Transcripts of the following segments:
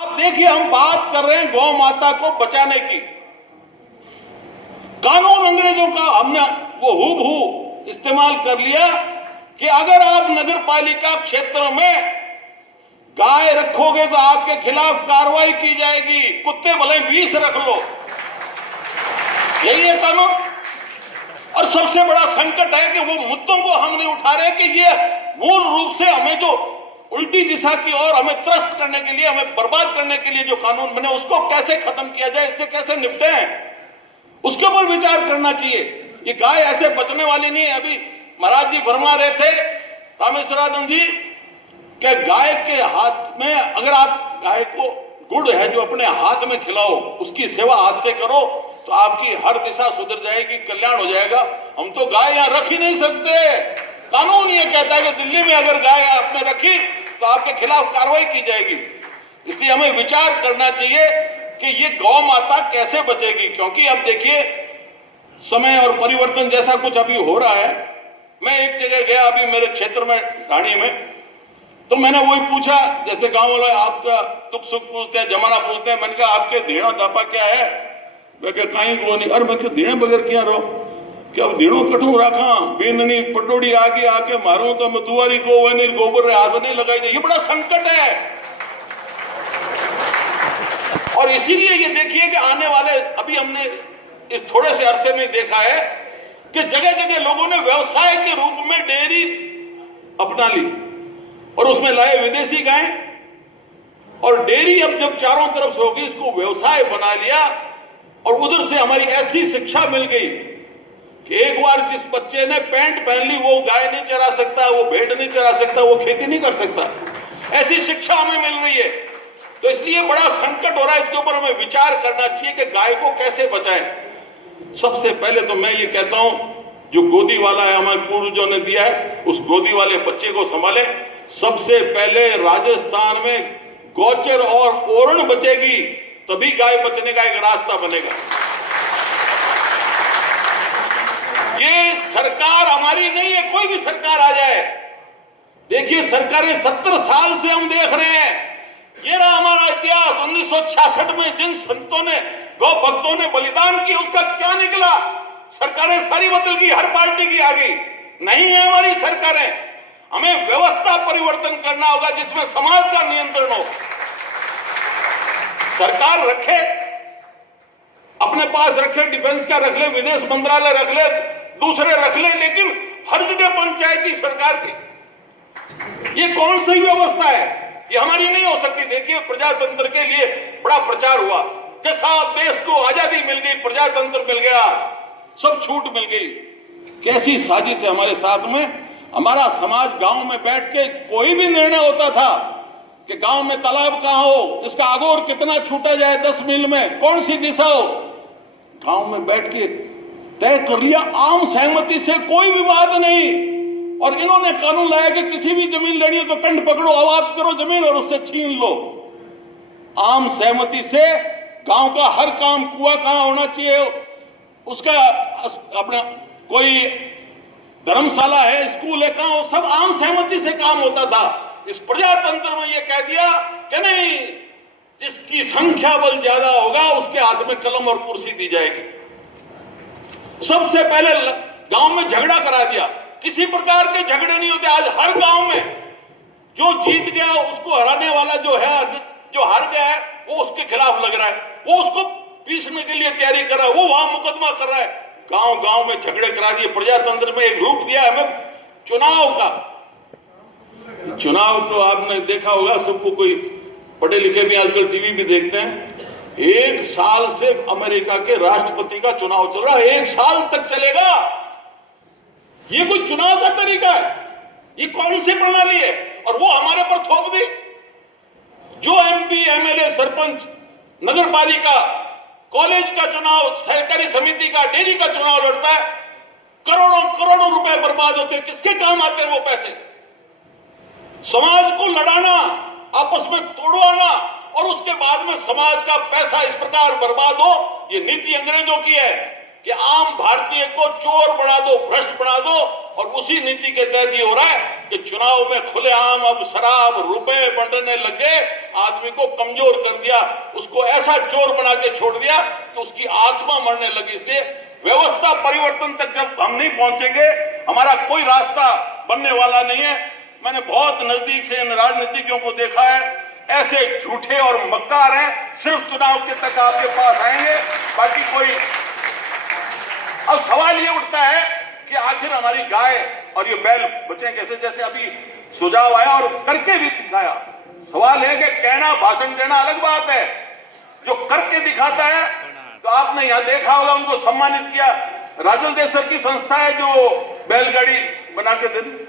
अब देखिए, हम बात कर रहे हैं गौ माता को बचाने की। कानून अंग्रेजों का हमने वो हूबहू इस्तेमाल कर लिया कि अगर आप नगर पालिका क्षेत्र में गाय रखोगे तो आपके खिलाफ कार्रवाई की जाएगी, कुत्ते भले 20 रख लो। यही है कानून। और सबसे बड़ा संकट है कि वो मुद्दों को हम नहीं उठा रहे कि ये मूल रूप से हमें जो उल्टी दिशा की ओर हमें त्रस्त करने के लिए, हमें बर्बाद करने के लिए जो कानून बने उसको कैसे खत्म किया जाए, इससे कैसे निपटे हैं, उसके ऊपर विचार करना चाहिए। ये गाय ऐसे बचने वाली नहीं है। अभी महाराज जी फरमा रहे थे रामेश्वरानंद जी कि गाय के हाथ में, अगर आप गाय को गुड़ है जो अपने हाथ में खिलाओ, उसकी सेवा हाथ से करो तो आपकी हर दिशा सुधर जाएगी, कल्याण हो जाएगा। हम तो गाय यहां रख ही नहीं सकते। कानून ये कहता है कि दिल्ली में अगर गाय आपने रखी तो आपके खिलाफ कार्रवाई की जाएगी। इसलिए हमें विचार करना चाहिए कि ये गौ माता कैसे बचेगी, क्योंकि अब देखिए समय और परिवर्तन जैसा कुछ अभी हो रहा है। मैं एक जगह गया अभी मेरे क्षेत्र में ढाणी में, तो मैंने वही पूछा, जैसे गांव वाले आपका दुख सुख पूछते हैं, जमाना पूछते हैं। मैंने कहा आपके धीणा दापा क्या है? मैं कहा कहीं को नहीं। अरे मैं क्यों धीणे बगैर क्या रहो कि अब धीणो कठू रखा, बींदनी पटोड़ी आके मारू तो मैं दुआरी गोवनी गोबर हाथ नहीं लगाई। ये बड़ा संकट है। और इसीलिए ये देखिए कि आने वाले, अभी हमने इस थोड़े से अरसे में देखा है कि जगह जगह लोगों ने व्यवसाय के रूप में डेयरी अपना ली और उसमें लाए विदेशी गाय। और डेयरी अब जब चारों तरफ से होगी, इसको व्यवसाय बना लिया। और उधर से हमारी ऐसी शिक्षा मिल गई कि एक बार जिस बच्चे ने पैंट पहन ली वो गाय नहीं चरा सकता, वो भेड़ नहीं चरा सकता, वो खेती नहीं कर सकता। ऐसी शिक्षा हमें मिल रही है। तो इसलिए बड़ा संकट हो रहा है। इसके ऊपर हमें विचार करना चाहिए कि गाय को कैसे बचाएं। सबसे पहले तो मैं ये कहता हूं, जो गोदी वाला है हमारे पूर्वजों ने दिया है, उस गोदी वाले बच्चे को संभाले। सबसे पहले राजस्थान में गौचर और ओरण बचेगी, तभी गाय बचने का एक रास्ता बनेगा। ये सरकार हमारी नहीं है, कोई भी सरकार आ जाए। देखिए सरकारें 70 साल से हम देख रहे हैं। ये रहा हमारा इतिहास। 1966 में जिन संतों ने, गौ भक्तों ने बलिदान किया, उसका क्या निकला? सरकारें सारी बदल गई, हर पार्टी की आ गई। नहीं है हमारी सरकारें। हमें व्यवस्था परिवर्तन करना होगा जिसमें समाज का नियंत्रण हो। सरकार रखे, अपने पास रखे, डिफेंस का रख ले, विदेश मंत्रालय रख ले, दूसरे रख ले, लेकिन हर जगह पंचायती सरकार की। ये कौन सी व्यवस्था है? ये हमारी नहीं हो सकती। देखिए प्रजातंत्र के लिए बड़ा प्रचार हुआ कि साहब देश को आजादी मिल गई, प्रजातंत्र मिल गया, सब छूट मिल गई। कैसी साजिश है हमारे साथ में। हमारा समाज गांव में बैठ के कोई भी निर्णय होता था कि गांव में तालाब कहां हो, इसका आगोर कितना छूटा जाए 10 मील में, कौन सी दिशा हो, गांव में बैठ के तय कर लिया। आम सहमति से, कोई विवाद नहीं। और इन्होंने कानून लाया कि किसी भी जमीन लेनी है तो कंठ पकड़ो, आवाज करो जमीन और उससे छीन लो। आम सहमति से गांव का हर काम, कुआं कहां होना चाहिए, उसका अपना कोई धर्मशाला है, स्कूल है, कहां, सब आम सहमति से काम होता था। इस प्रजातंत्र में यह कह दिया कि नहीं, जिसकी संख्या बल ज्यादा होगा उसके हाथ में कलम और कुर्सी दी जाएगी। सबसे पहले गांव में झगड़ा करा दिया। किसी प्रकार के झगड़े नहीं होते। आज हर गांव में जो जीत गया उसको हराने वाला जो है, जो हार गया है, वो उसके खिलाफ लग रहा है, वो उसको पीसने के लिए तैयारी कर रहा है, वो वहां मुकदमा कर रहा है। गांव गांव में झगड़े करा दिए। प्रजातंत्र में एक रूप दिया हमें चुनाव का। चुनाव तो आपने देखा होगा, सबको, कोई पढ़े लिखे भी आजकल टीवी भी देखते हैं। 1 साल से अमेरिका के राष्ट्रपति का चुनाव चल रहा है, 1 साल तक चलेगा। ये कोई चुनाव का तरीका है? ये कौन सी प्रणाली है? और वो हमारे पर थोप दी। जो एमपी, एमएलए, सरपंच, नगर पालिका, कॉलेज का चुनाव, सहकारी समिति का, डेयरी का चुनाव लड़ता है, करोड़ों करोड़ों रुपए बर्बाद होते हैं। किसके काम आते हैं वो पैसे? समाज को लड़ाना, आपस में तोड़वाना, और उसके बाद में समाज का पैसा इस प्रकार बर्बाद हो। ये नीति अंग्रेजों की है कि आम भारतीय को चोर बना दो, भ्रष्ट बना दो, और उसी नीति के तहत ये हो रहा है कि चुनाव में खुलेआम अब शराब रुपए बंटने लगे, आदमी को कमजोर कर दिया, उसको ऐसा चोर बना के छोड़ दिया कि उसकी आत्मा मरने लगी। इसलिए व्यवस्था परिवर्तन तक जब हम नहीं पहुंचेंगे, हमारा कोई रास्ता बनने वाला नहीं है। मैंने बहुत नजदीक से इन राजनीतिज्ञों को देखा है, ऐसे झूठे और मक्कार हैं, सिर्फ चुनाव के तक आपके पास आएंगे, बाकी कोई। अब सवाल ये उठता है कि आखिर हमारी गाय और ये बैल बचे कैसे? जैसे अभी सुझाव आया और करके भी दिखाया। सवाल है कि कहना भाषण देना अलग बात है, जो करके दिखाता है, तो आपने यहां देखा होगा उनको सम्मानित किया। राजल देसर की संस्था है जो बैलगाड़ी बना के दे दी,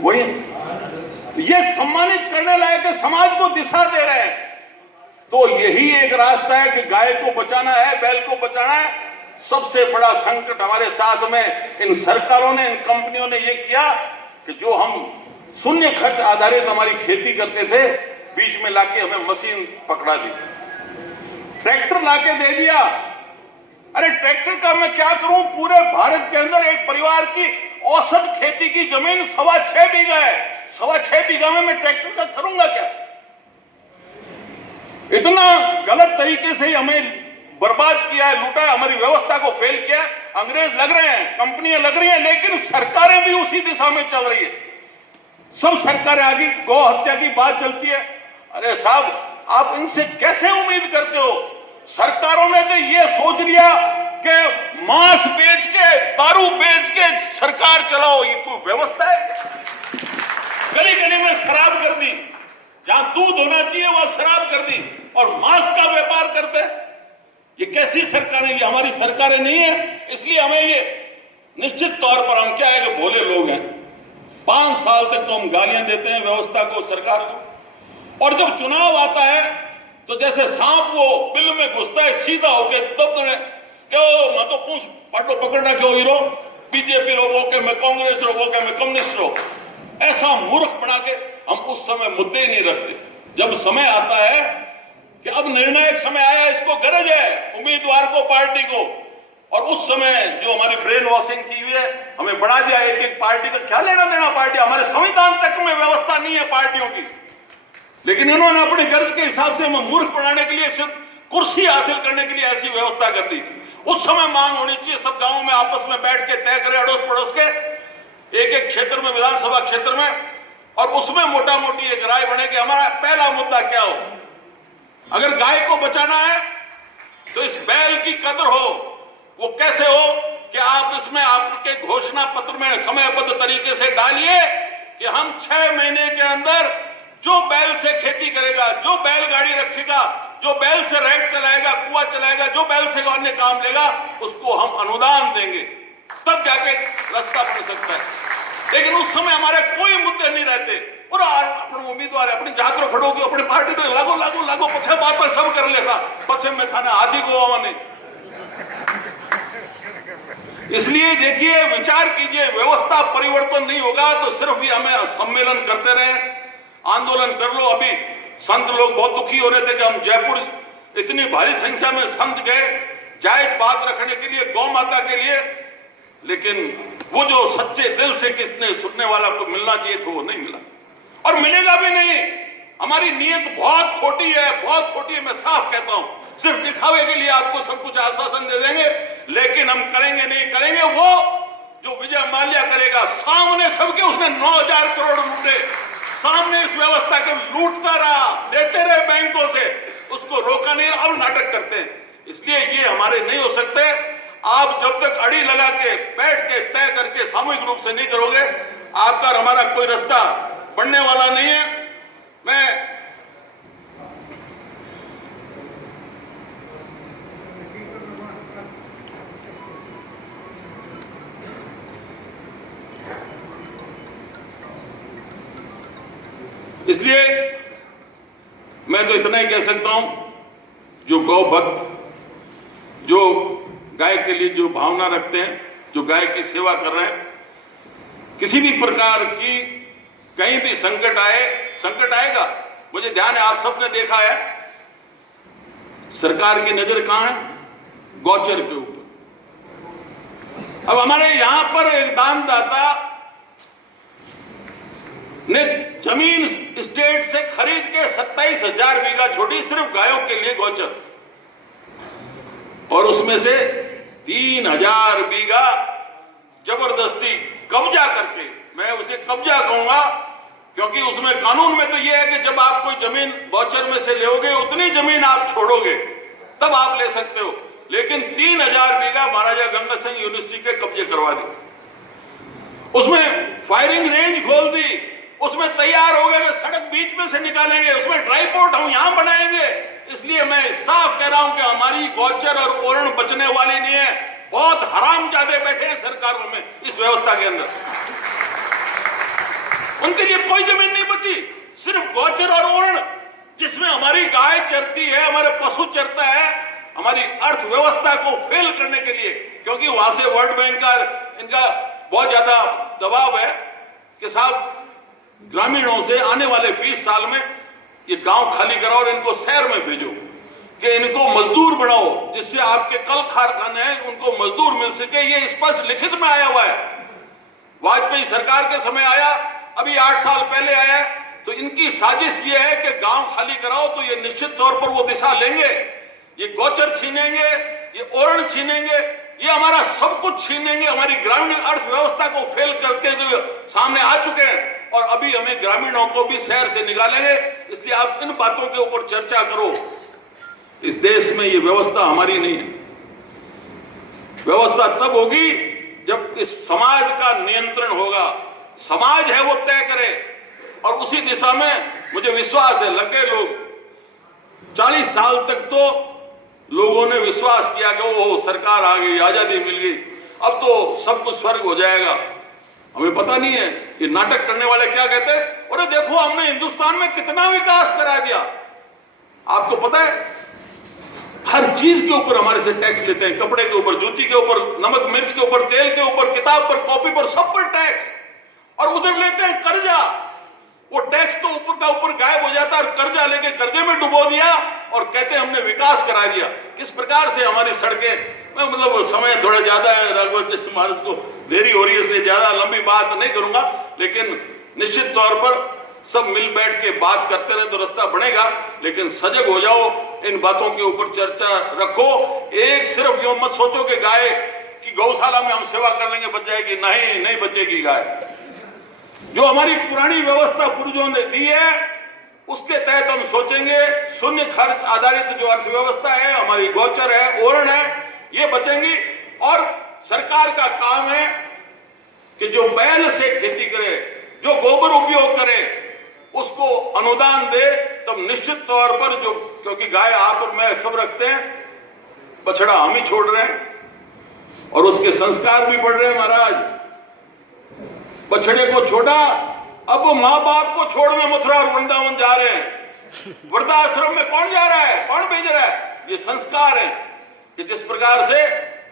वही ये सम्मानित करने लायक समाज को दिशा दे रहे हैं। तो यही एक रास्ता है कि गाय को बचाना है, बैल को बचाना है। सबसे बड़ा संकट हमारे साथ में इन सरकारों ने, इन कंपनियों ने ये किया कि जो हम शून्य खर्च आधारित हमारी खेती करते थे, बीच में लाके हमें मशीन पकड़ा दी, ट्रैक्टर लाके दे दिया। अरे ट्रैक्टर का मैं क्या करूं? पूरे भारत के अंदर एक परिवार की औसत खेती की जमीन 6.25 बीघा है। 6.25 बीघा में मैं ट्रैक्टर का करूंगा क्या? इतना गलत तरीके से हमें बर्बाद किया है, लूटा है, हमारी व्यवस्था को फेल किया। अंग्रेज लग रहे हैं, कंपनियां लग रही हैं, लेकिन सरकारें भी उसी दिशा में चल रही है। सब सरकारें आगे गौ हत्या की बात चलती है। अरे साहब, आप इनसे कैसे उम्मीद करते हो? सरकारों ने तो ये सोच लिया कि मांस बेच के, दारू बेच के सरकार चलाओ, ये कोई व्यवस्था है? गली गली में शराब कर दी, जहां दूध होना चाहिए वहां शराब कर दी, और मांस का व्यापार करते हैं। ये कैसी सरकारें? ये हमारी सरकारें नहीं है। इसलिए हमें ये निश्चित तौर पर, हम क्या है कि भोले लोग हैं, 5 साल तक तो हम गालियां देते हैं व्यवस्था को, सरकार को, और जब चुनाव आता है तो जैसे सांप वो बिल में घुसता है, सीधा होके तब क्यों मैं तो पूछ पाटो पकड़ना क्यों हीरो, बीजेपी रोको के मैं कांग्रेस रोको के मैं कम्युनिस्ट रोक, ऐसा मूर्ख बना के हम उस समय मुद्दे ही नहीं रखते। जब समय आता है कि अब निर्णायक समय आया, इसको गरज है उम्मीदवार को, पार्टी को, और उस समय जो हमारी ब्रेन वॉशिंग की हुई है, हमें बढ़ा दिया एक एक पार्टी का, क्या लेना देना पार्टी? हमारे संविधान तक में व्यवस्था नहीं है पार्टियों की, लेकिन इन्होंने अपनी गर्ज के हिसाब से हमें मूर्ख बनाने के लिए, सिर्फ कुर्सी हासिल करने के लिए ऐसी व्यवस्था कर दी। उस समय मांग होनी चाहिए, सब गांवों में आपस में बैठ के तय करें, अड़ोस पड़ोस के, एक एक क्षेत्र में, विधानसभा क्षेत्र में, और उसमें मोटा मोटी एक राय बने कि हमारा पहला मुद्दा क्या हो। अगर गाय को बचाना है तो इस बैल की कदर हो। वो कैसे हो कि आप इसमें आपके घोषणा पत्र में समयबद्ध तरीके से डालिए कि हम 6 महीने के अंदर जो बैल से खेती करेगा, जो बैलगाड़ी रखेगा, जो बैल से रैक चलाएगा, कुआं चलाएगा, जो बैल से अन्य काम लेगा, उसको हम अनुदान देंगे, तब जाके रास्ता बन सकता है। लेकिन उस समय हमारे कोई मुद्दे नहीं रहते। और अपने उम्मीदवार अपनी जात रो खड़ो, अपनी पार्टी को लागो लागो लागो, पछे बात पर सब कर लेगा, पश्चिम में खाना हाथी को आवाने। इसलिए देखिए, विचार कीजिए, व्यवस्था परिवर्तन नहीं होगा तो सिर्फ ही हमें सम्मेलन करते रहे, आंदोलन कर लो। अभी संत लोग बहुत दुखी हो रहे थे कि हम जयपुर इतनी भारी संख्या में संत गए जायज बात रखने के लिए, गौ माता के लिए, लेकिन वो जो सच्चे दिल से किसने सुनने वाला को मिलना चाहिए था वो नहीं मिला, और मिलेगा भी नहीं। हमारी नीयत बहुत खोटी है, बहुत खोटी है, मैं साफ कहता हूं। सिर्फ दिखावे के लिए आपको सब कुछ आश्वासन दे देंगे, लेकिन हम करेंगे नहीं करेंगे वो जो विजय माल्या करेगा। सामने सबके उसने 9,000 करोड़ लूटे, सामने इस व्यवस्था के लूटता रहा, देते रहे बैंकों से, उसको रोका नहीं, अब नाटक करते हैं। इसलिए ये हमारे नहीं हो सकते। आप जब तक अड़ी लगा के बैठ के तय करके सामूहिक रूप से नहीं करोगे, आपका और हमारा कोई रास्ता बढ़ने वाला नहीं है। मैं इसलिए मैं तो इतना ही कह सकता हूं, जो गौ भक्त, जो गाय के लिए जो भावना रखते हैं, जो गाय की सेवा कर रहे हैं, किसी भी प्रकार की कहीं भी संकट आए, संकट आएगा। मुझे ध्यान है, आप सबने देखा है, सरकार की नजर कहां है? गौचर के ऊपर। अब हमारे यहां पर एक दानदाता ने जमीन स्टेट से खरीद के 27,000 बीघा छोड़ी सिर्फ गायों के लिए गौचर, और उसमें से 3,000 बीघा जबरदस्ती कब्जा करके, मैं उसे कब्जा कहूंगा क्योंकि उसमें कानून में तो यह है कि जब आप कोई जमीन गौचर में से लोगे उतनी जमीन आप छोड़ोगे तब आप ले सकते हो, लेकिन 3,000 बीघा महाराजा गंगा सिंह यूनिवर्सिटी के कब्जे करवा दी, उसमें फायरिंग रेंज खोल दी, उसमें तैयार हो गए सड़क बीच में से निकालेंगे, उसमें ड्राई पोर्ट हम यहां बनाएंगे। इसलिए मैं साफ कह रहा हूं कि हमारी गौचर और ओरण बचने वाली नहीं है, बहुत हरामजादे बैठे हैं सरकारों में इस व्यवस्था के अंदर, उनके लिए कोई जमीन नहीं बची, सिर्फ गौचर और ओरण जिसमें हमारी गाय चरती है, हमारे पशु चरता है, हमारी अर्थव्यवस्था को फेल करने के लिए, क्योंकि वहां से वर्ल्ड बैंक का इनका बहुत ज्यादा दबाव है कि साहब ग्रामीणों से आने वाले 20 साल में ये गांव खाली कराओ और इनको शहर में भेजो, कि इनको मजदूर बढ़ाओ, जिससे आपके कल कारखाने हैं उनको मजदूर मिल सके। ये स्पष्ट लिखित में आया हुआ है, वाजपेयी सरकार के समय आया, अभी 8 साल पहले आया। तो इनकी साजिश ये है कि गांव खाली कराओ, तो ये निश्चित तौर पर वो दिशा लेंगे, ये गौचर छीनेंगे, ये ओरण छीनेंगे, ये हमारा सब कुछ छीनेंगे, हमारी ग्रामीण अर्थव्यवस्था को फेल करके जो सामने आ चुके हैं, और अभी हमें ग्रामीणों को भी शहर से निकालेंगे। इसलिए आप इन बातों के ऊपर चर्चा करो। इस देश में ये व्यवस्था हमारी नहीं है, व्यवस्था तब होगी जब इस समाज का नियंत्रण होगा, समाज है वो तय करे, और उसी दिशा में मुझे विश्वास है लगे लोग 40 साल तक तो लोगों ने विश्वास किया कि वो सरकार आ गई, आजादी मिल गई, अब तो सब कुछ स्वर्ग हो जाएगा। हमें पता नहीं है ये नाटक करने वाले क्या कहते हैं, अरे देखो हमने हिंदुस्तान में कितना विकास करा दिया। आपको पता है हर चीज के ऊपर हमारे से टैक्स लेते हैं, कपड़े के ऊपर, जूती के ऊपर, नमक मिर्च के ऊपर, तेल के ऊपर, किताब पर, कॉपी पर, सब पर टैक्स, और उधर लेते हैं कर्जा। वो टैक्स तो ऊपर का ऊपर गायब हो जाता है, और कर्जा लेके कर्जे में डुबो दिया और कहते हैं हमने विकास करा दिया। किस प्रकार से हमारी सड़कें, मतलब समय थोड़ा ज्यादा है, राघव महाराज को देरी हो रही है इसलिए ज्यादा लंबी बात नहीं करूंगा, लेकिन निश्चित तौर पर सब मिल बैठ के बात करते रहे तो रास्ता बनेगा। लेकिन सजग हो जाओ, इन बातों के ऊपर चर्चा रखो। एक सिर्फ यो मत सोचो कि गाय की गौशाला में हम सेवा कर लेंगे बच जाएगी, नहीं, नहीं बचेगी गाय। जो हमारी पुरानी व्यवस्था पूर्वजों ने दी है उसके तहत हम सोचेंगे। शून्य खर्च आधारित जो अर्थव्यवस्था है, हमारी गौचर है, ओरण है, ये बचेंगी। और सरकार का काम है कि जो बैल से खेती करे, जो गोबर उपयोग करे, उसको अनुदान दे। तब निश्चित तौर पर जो, क्योंकि गाय आप और मैं सब रखते हैं, बछड़ा हम ही छोड़ रहे हैं और उसके संस्कार भी बढ़ रहे हैं। महाराज बछड़े को छोड़ा, अब माँ बाप को छोड़ने मथुरा और वृंदावन जा रहे हैं। वृद्धाश्रम में कौन जा रहा है, कौन भेज रहा है? ये संस्कार है कि जिस प्रकार से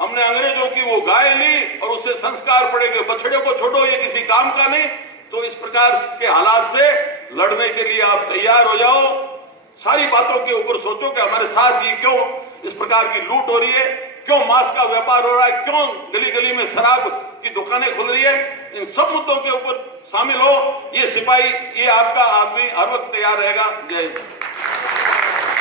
हमने अंग्रेजों की वो गाय ली और उससे संस्कार पड़े कि बछड़े को छोड़ो, ये किसी काम का नहीं। तो इस प्रकार के हालात से लड़ने के लिए आप तैयार हो जाओ। सारी बातों के ऊपर सोचो कि हमारे साथ ये क्यों इस प्रकार की लूट हो रही है, क्यों मांस का व्यापार हो रहा है, क्यों गली गली में शराब की दुकानें खुल रही है। इन सब मुद्दों के ऊपर शामिल हो। ये सिपाही, ये आपका आदमी हर वक्त तैयार रहेगा। जय हिंद।